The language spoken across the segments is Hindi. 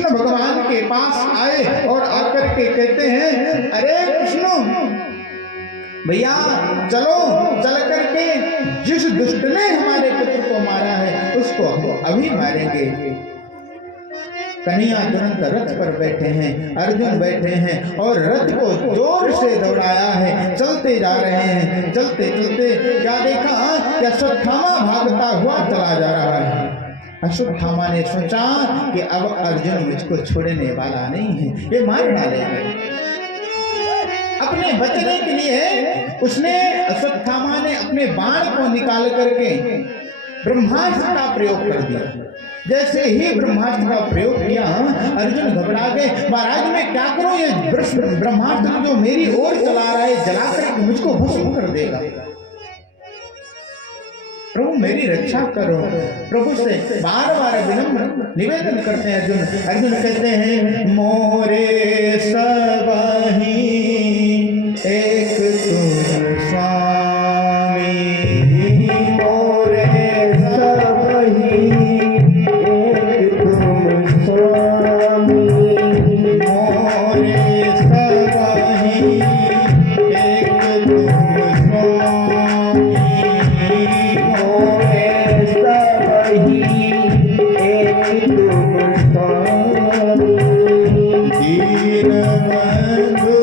कृष्ण भगवान के पास आए और आकर के कहते हैं, अरे कृष्ण भैया चलो, चल करके जिस दुष्ट ने हमारे पुत्र को मारा है उसको हम अभी मारेंगे। कन्हैया तुरंत रथ पर बैठे हैं, अर्जुन बैठे हैं और रथ को जोर से दौड़ाया है। चलते जा रहे हैं, चलते चलते क्या देखा कि अश्वत्थामा भागता हुआ चला जा रहा है। अश्वत्थामा ने सोचा कि अब अर्जुन मुझको छोड़ने वाला नहीं है, ये मार डालेगा। अपने बचने के लिए उसने, अश्वत्थामा ने अपने बाण को निकाल करके ब्रह्मास्त्र का प्रयोग कर दिया। जैसे ही ब्रह्मास्त्र का प्रयोग किया, अर्जुन घबरा गए, महाराज मैं क्या करूं, ये ब्रह्मास्त्र जो मेरी ओर चला रहा है जलाकर मुझको भस्म कर देगा। प्रभु मेरी रक्षा करो। प्रभु से बार बार विनम्र निवेदन करते हैं अर्जुन। अर्जुन कहते हैं, मोरे सबही एक तुम स्वामी, मोरे सबही एक तुम स्वामी, मोरे सबही एक तुम स्वामी, मोरे सबही एक तुम स्वामी, दीन बंधु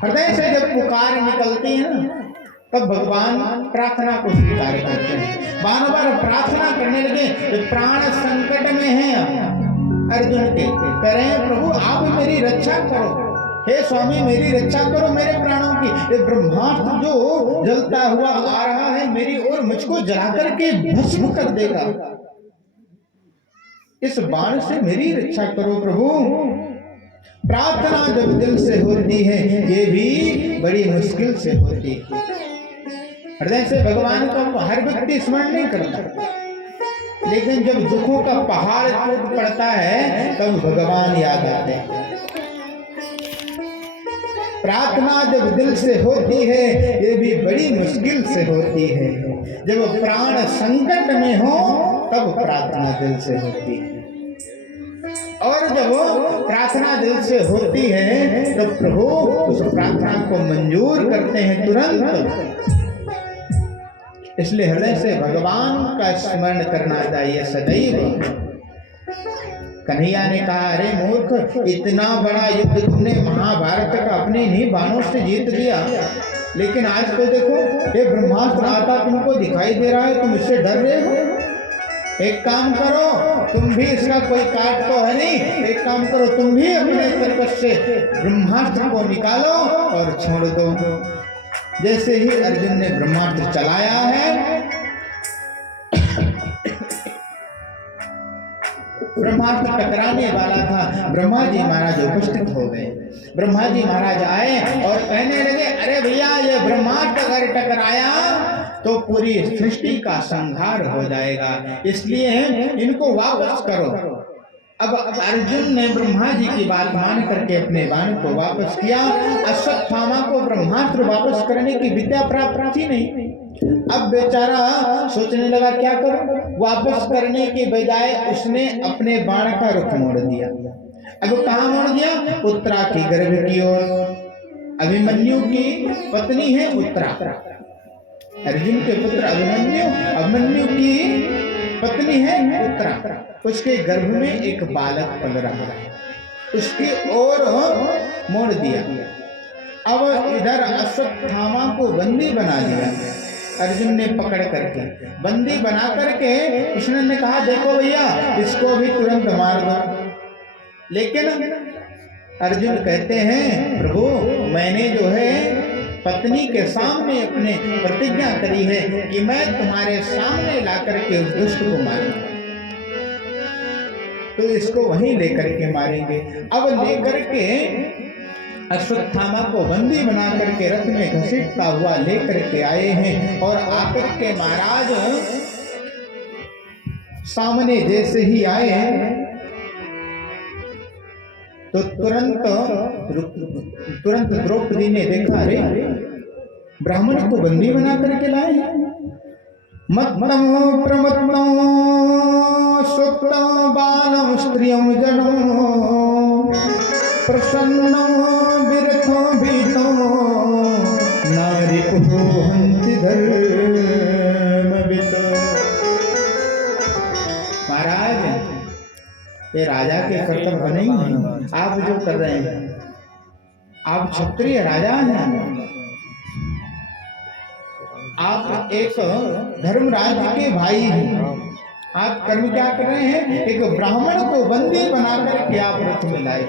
हृदय से जब पुकार निकलती है ना, तब भगवान प्रार्थना को स्वीकार करते हैं। बार बार प्रार्थना करने लगे, प्राण संकट में है अर्जुन के, कह रहे हैं प्रभु आप मेरी रक्षा करो, हे स्वामी मेरी रक्षा करो मेरे प्राणों की। ये ब्रह्मास्त्र जो जलता हुआ आ रहा है मेरी ओर, मुझको जला करके भस्म कर देगा, इस बाण से मेरी रक्षा करो प्रभु। प्रार्थना जब दिल से होती है ये भी बड़ी मुश्किल से होती है। हृदय से भगवान को हर व्यक्ति स्मरण नहीं करता, लेकिन जब दुखों का पहाड़ टूट पड़ता है तब भगवान याद आते हैं। प्रार्थना जब दिल से होती है ये भी बड़ी मुश्किल से होती है। जब प्राण संकट में हो तब प्रार्थना दिल से होती है, और जब प्रार्थना दिल से होती है तो प्रभु उस प्रार्थना को मंजूर करते हैं तुरंत। इसलिए हृदय से भगवान का स्मरण करना चाहिए सदैव। कन्हैया ने कहा, अरे मूर्ख, इतना बड़ा युद्ध तुमने महाभारत का अपने इन्हीं बाणों से जीत लिया, लेकिन आज तो देखो ये ब्रह्मास्त्र आता तुमको दिखाई दे रहा है, तुम इससे डर रहे हो। एक काम करो, तुम भी, इसका कोई काट तो है नहीं, एक काम करो तुम भी अपने तरफ से ब्रह्मास्त्र को निकालो और छोड़ दो। जैसे ही अर्जुन ने ब्रह्मास्त्र चलाया है, ब्रह्मास्त्र टकराने वाला था, ब्रह्मा जी महाराज उपस्थित हो गए। ब्रह्मा जी महाराज आए और कहने लगे, अरे भैया ये ब्रह्मास्त्र अगर टकराया तो पूरी सृष्टि का संहार हो जाएगा, इसलिए इनको वापस करो। अब अर्जुन ने ब्रह्मा जी की बात मान करके अपने बाण को वापस किया। अश्वत्थामा को ब्रह्मास्त्र वापस करने की विद्या प्राप्त थी नहीं। अब बेचारा सोचने लगा क्या करूं, वापस करने के बजाय उसने अपने बाण का रुख मोड़ दिया। अब कहाँ मोड़ दिया? उत्तरा की गर्भ की ओर। अभिमन्यु की पत्नी है उत्तरा, अर्जुन के पुत्र अभिमन्यु की पत्नी है उत्तरा। उसके गर्भ में एक बालक पल रहा है, उसकी ओर मोड़ दिया। अब इधर अश्वत्थामा को बंदी बना दिया अर्जुन ने, पकड़ करके बंदी बना करके कृष्ण ने कहा, देखो भैया इसको भी तुरंत मार दो। लेकिन अर्जुन कहते हैं, प्रभु मैंने जो है पत्नी के सामने अपने प्रतिज्ञा करी है कि मैं तुम्हारे सामने ला करके उस दुष्ट को मारूंगा। तो इसको वहीं लेकर के मारेंगे। अब लेकर के अश्वत्थामा को बंदी बना करके रथ में घसीटता हुआ लेकर के आए हैं और आकर के महाराज सामने जैसे ही आए तो तुरंत द्रौपदी ने देखा, अरे ब्राह्मण को बंदी बना करके लाए। मत्तं प्रमत्तं सुप्तं बालं स्त्रियं जनं प्रसन्नं विरथो भीतो नारिपुः हन्ति धर्मवित्। महाराज, ये राजा के कर्तव्य नहीं है आप जो कर रहे हैं। आप क्षत्रिय राजा हैं, आप एक धर्मराज के भाई हैं। आप कर्म क्या कर रहे हैं? एक ब्राह्मण को बंदी बनाकर के आप रथ में लाए।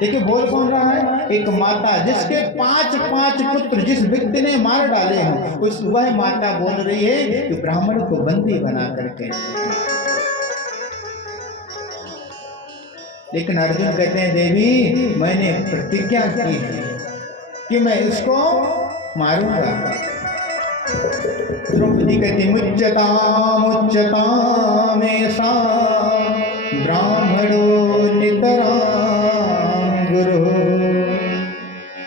देखिए बोल कौन रहा है? एक माता जिसके 5 पुत्र जिस व्यक्ति ने मार डाले हैं, उस वह माता बोल रही है कि ब्राह्मण को बंदी बना करके। लेकिन अर्जुन कहते हैं, देवी मैंने प्रतिज्ञा की है कि मैं इसको मारूंगा। द्रौपदी कहती, मुच्यतामेषा ब्राह्मणो नितरां गुरु।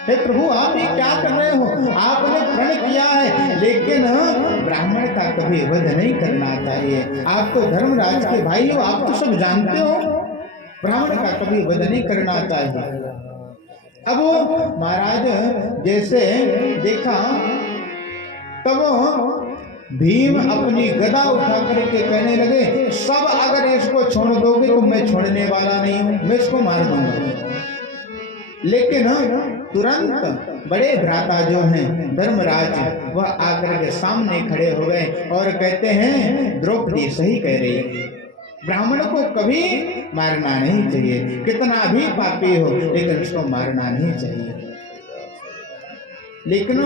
हे प्रभु, आप ये क्या कर रहे हो? आपने प्रण किया है, लेकिन ब्राह्मण का कभी वध नहीं करना चाहिए। आप तो धर्मराज के भाई हो, आप तो सब जानते हो, ब्राह्मण का कभी वध नहीं करना चाहिए। अब महाराज जैसे देखा तब भीम अपनी गदा उठा करके कहने लगे, सब अगर इसको छोड़ दोगे तो मैं छोड़ने वाला नहीं हूं, मैं इसको मार दूंगा। लेकिन तुरंत बड़े भ्राता जो हैं धर्मराज, वह आकर के सामने खड़े हो गए और कहते हैं, द्रौपदी सही कह रही है, ब्राह्मण को कभी मारना नहीं चाहिए, कितना भी पापी हो लेकिन उसको मारना नहीं चाहिए। लेकिन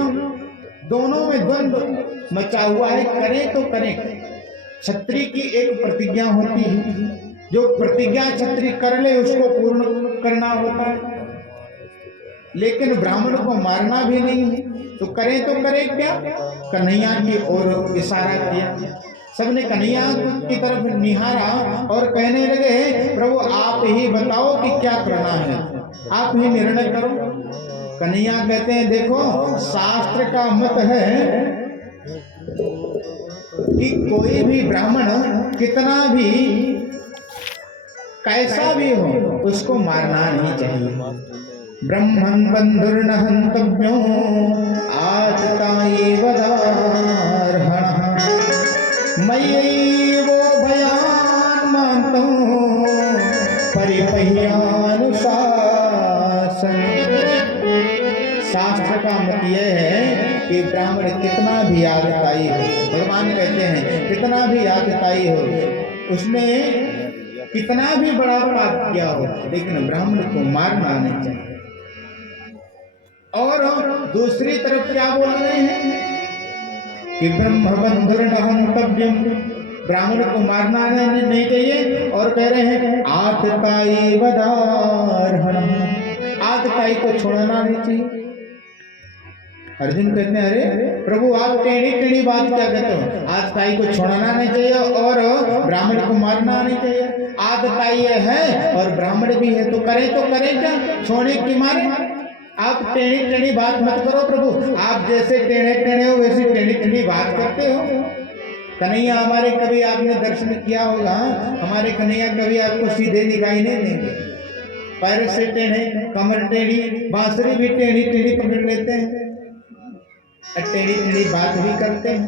दोनों में द्वंद्व मचा हुआ है, करें तो करें। क्षत्रिय की एक प्रतिज्ञा होती है, जो प्रतिज्ञा क्षत्रिय कर ले उसको पूर्ण करना होता है, लेकिन ब्राह्मण को मारना भी नहीं है, तो करें तो करें क्या? कन्हैया की ओर इशारा किया, सबने कन्हैया की तरफ निहारा और कहने लगे, प्रभु आप ही बताओ कि क्या करना है, आप ही निर्णय करो। कन्हैया कहते हैं, देखो शास्त्र का मत है कि कोई भी ब्राह्मण कितना भी कैसा भी हो उसको मारना नहीं चाहिए। ब्रह्मन् बंधुर्न हन्तव्यो आतताये वदार्हणः मय्यैवो भयान् मान्तो परिपह्यानुशासन। शास्त्र का मत यह है कि ब्राह्मण कितना भी आतताई हो, भगवान कहते हैं कितना भी आतताई हो, उसने कितना भी बड़ा पाप किया हो, लेकिन ब्राह्मण को मारना नहीं चाहिए। और दूसरी तरफ क्या बोल रहे हैं कि ब्रह्मबंधुर्न हन्तव्यम्, ब्राह्मण को मारना नहीं चाहिए, और कह रहे हैं आतताई वदार्हणः, आतताई को छोड़ना नहीं चाहिए। अर्जुन कहते हैं, अरे प्रभु आप टेढ़ी टेढ़ी बात क्या कहते हो? आतताई को छोड़ना नहीं चाहिए और ब्राह्मण को मारना नहीं चाहिए। आतताई है और ब्राह्मण भी है, तो करें क्या? छोड़े कि मारे? आप टेढ़ी टेढ़ी बात मत करो प्रभु, आप जैसे टेढ़े टेढ़े हो वैसे टेढ़ी टेढ़ी बात करते हो। कन्हैया हमारे कभी आपने दर्शन किया होगा, हमारे कन्हैया कभी आपको सीधे दिखाई नहीं देंगे, पैर से टेढ़े, कमर टेढ़ी, बांसुरी भी टेढ़ी टेढ़ी पकड़ लेते हैं, टेढ़ी टेढ़ी बात भी करते हैं।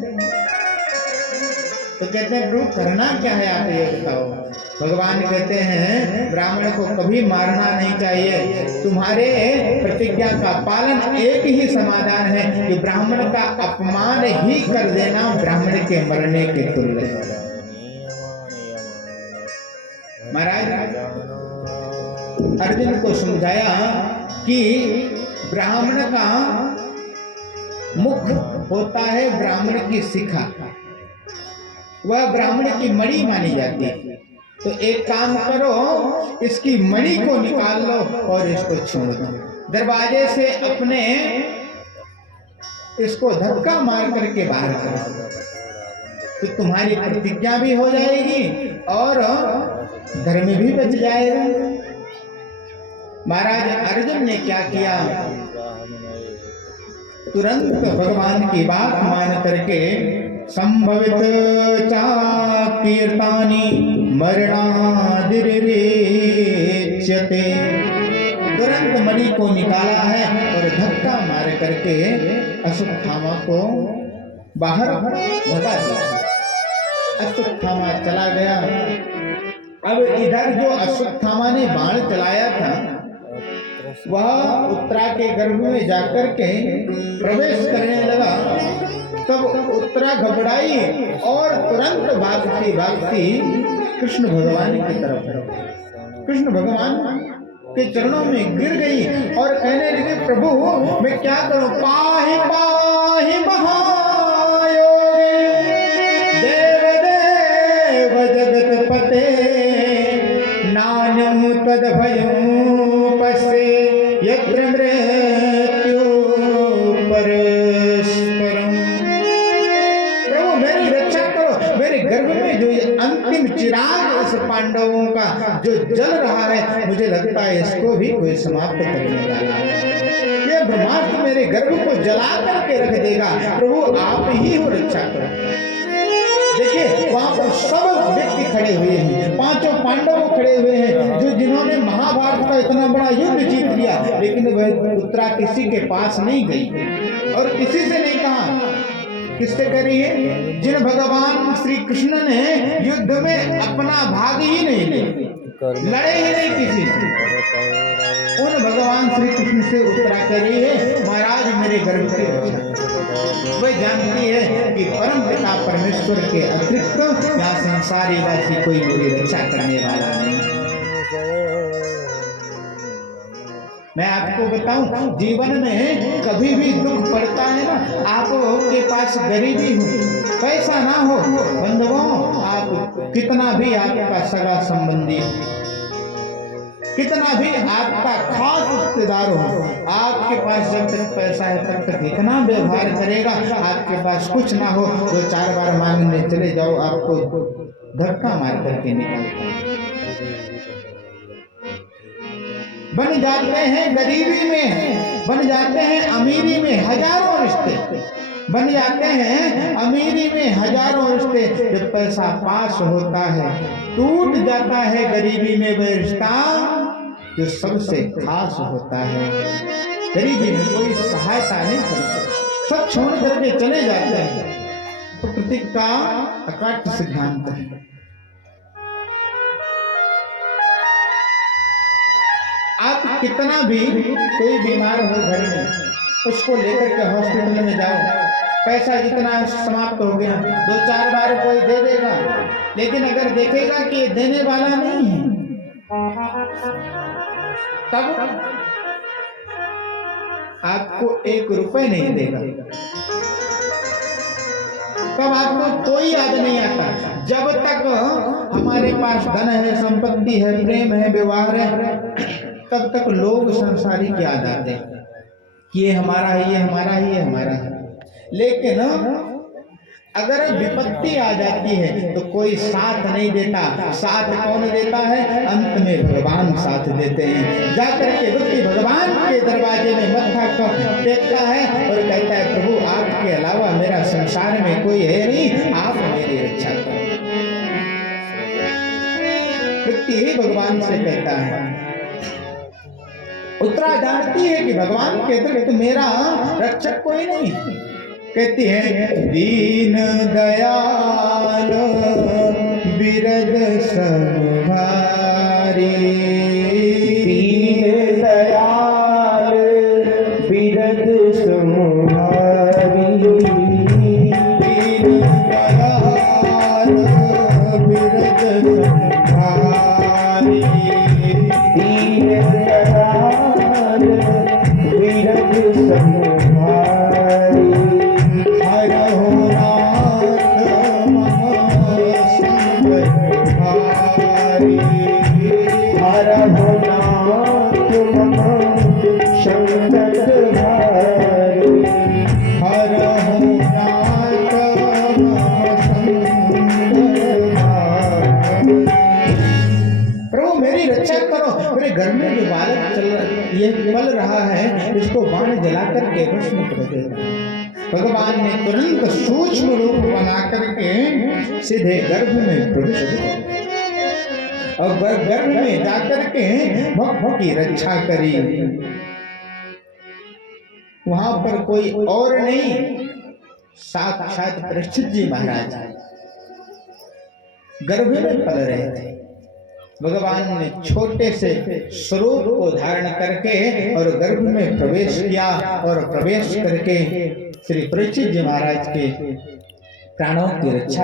तो कहते हैं प्रभु करना क्या है आप ये बताओ। भगवान कहते हैं ब्राह्मण को कभी मारना नहीं चाहिए, तुम्हारे प्रतिज्ञा का पालन एक ही समाधान है कि ब्राह्मण का अपमान ही कर देना ब्राह्मण के मरने के तुल्य है। महाराज अर्जुन को समझाया कि ब्राह्मण का मुख होता है ब्राह्मण की शिखा, वह ब्राह्मण की मणि मानी जाती है। तो एक काम करो, इसकी मणि को निकाल लो और इसको छोड़ दो। दरवाजे से अपने इसको धक्का मार करके बाहर कर दो, तो तुम्हारी प्रतिज्ञा भी हो जाएगी और धर्म भी बच जाएगा। महाराज अर्जुन ने क्या किया, तुरंत भगवान की बात मान करके संभवित चाकीर्तानि मरणादिर्वेच्यते, तुरंत मणि को निकाला है और धक्का मार करके अश्वत्थामा को बाहर भगा दिया। अश्वत्थामा चला गया। अब इधर जो अश्वत्थामा ने बाण चलाया था वह उत्तरा के गर्भ में जाकर के प्रवेश करने लगा। तब उत्तरा घबराई और तुरंत भागती कृष्ण भगवान की तरफ, कृष्ण भगवान के चरणों में गिर गई और कहने लगी, प्रभु मैं क्या करूं, पाहि पाहि महायोगी देव देव जगत पते नान्यं तद भयं पश्ये यत्र मृत्यु परस्परम। प्रभु मेरी रक्षा करो, मेरे गर्भ में जो ये अंतिम चिराग इस पांडवों का जो जल रहा है, मुझे लगता है इसको भी कोई समाप्त करने वाला है। ये ब्रह्मास्त्र मेरे गर्भ को जला करके रख देगा। प्रभु आप ही हो, रक्षा करो। देखिए वहां पर सब व्यक्ति खड़े हुए हैं, पांचों पांडव खड़े हुए हैं, जो जिन्होंने महाभारत का इतना बड़ा युद्ध जीत लिया, लेकिन वह उत्तरा किसी के पास नहीं गई और किसी से नहीं कहा। किससे करी है? जिन भगवान श्री कृष्ण ने युद्ध में अपना भाग ही नहीं लिया, लड़े ही नहीं किसी से, उन भगवान श्री कृष्ण से उत्तरा करी है, महाराज मेरे गर्भ की रक्षा। वह जानती है कि परम पिता परमेश्वर के अतिरिक्त यहाँ संसारी वासी कोई मेरी रक्षा करने वाला नहीं। मैं आपको बताऊं, जीवन में कभी भी दुख पड़ता है ना, आपके पास गरीबी हो, पैसा ना हो, बंधुओं आप कितना भी आपका सगा संबंधी हो, कितना भी आपका खास रिश्तेदार हो, आपके पास जब तक पैसा है तब तक इतना व्यवहार करेगा, आपके पास कुछ ना हो तो 4 बार मांगने चले जाओ, आपको धक्का मार करके निकालता। बन जाते हैं गरीबी में, बन जाते हैं अमीरी में, हजारों रिश्ते बन जाते हैं अमीरी में, हजारों रिश्ते। जब पैसा पास होता है टूट जाता है गरीबी में वह रिश्ता जो सबसे खास होता है। गरीबी में कोई सहायता नहीं करता, सब छोड़ करके चले जाते हैं। प्रकृति का अकाट्य सिद्धांत है। आप कितना भी कोई बीमार हो घर में, उसको लेकर के हॉस्पिटल में जाओ, पैसा जितना समाप्त हो गया, 2-4 बार कोई दे देगा, लेकिन अगर देखेगा कि ये देने वाला नहीं है, तब आपको 1 रुपए नहीं देगा, तब आपको कोई याद नहीं आता। जब तक हमारे पास धन है, संपत्ति है, प्रेम है, व्यवहार है, तब तक लोग संसारिक याद आते हैं कि ये हमारा है, ये हमारा है, ये हमारा है। लेकिन अगर विपत्ति आ जाती है तो कोई साथ नहीं देता। साथ कौन देता है? अंत में भगवान साथ देते हैं। जाकर के व्यक्ति भगवान के दरवाजे में मत्था टेकता है और कहता है, प्रभु आपके अलावा मेरा संसार में कोई है नहीं, आप मेरी रक्षा करो। व्यक्ति ही भगवान से कहता है। उत्तरा जानती है कि भगवान के अतिरिक्त मेरा रक्षक कोई नहीं। कहती है, दीन दयाल बिरद संभारी, दीन दयाल बिरद संभारी, दीन दयाल बिरद संभारी, दीन दयाल बिरद संभारी, हरहु नाथ मम संग भारी, रक्षा करो। मेरे घर में जो बालक ये पल रहा है इसको बाण जला करके भस्म कर देना। भगवान ने तुरंत सूक्ष्म रूप बना करके सीधे गर्भ में प्रवेश किया और गर्भ में जाकर के भक्त की रक्षा करी। वहां पर कोई और नहीं, साक्षात परीक्षित जी महाराज गर्भ में पल रहे थे। भगवान ने छोटे से स्वरूप को धारण करके और गर्भ में प्रवेश किया और प्रवेश करके श्री परीक्षित जी महाराज के प्राणों की रक्षा